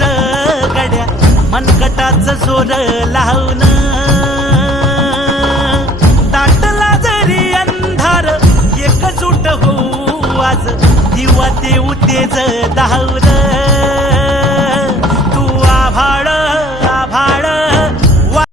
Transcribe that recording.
मातीसाठी गड्या मनकटाच जोर लावून दाटला जरी अंधार एकजूट होऊ आज दिवा ते उतेज धावर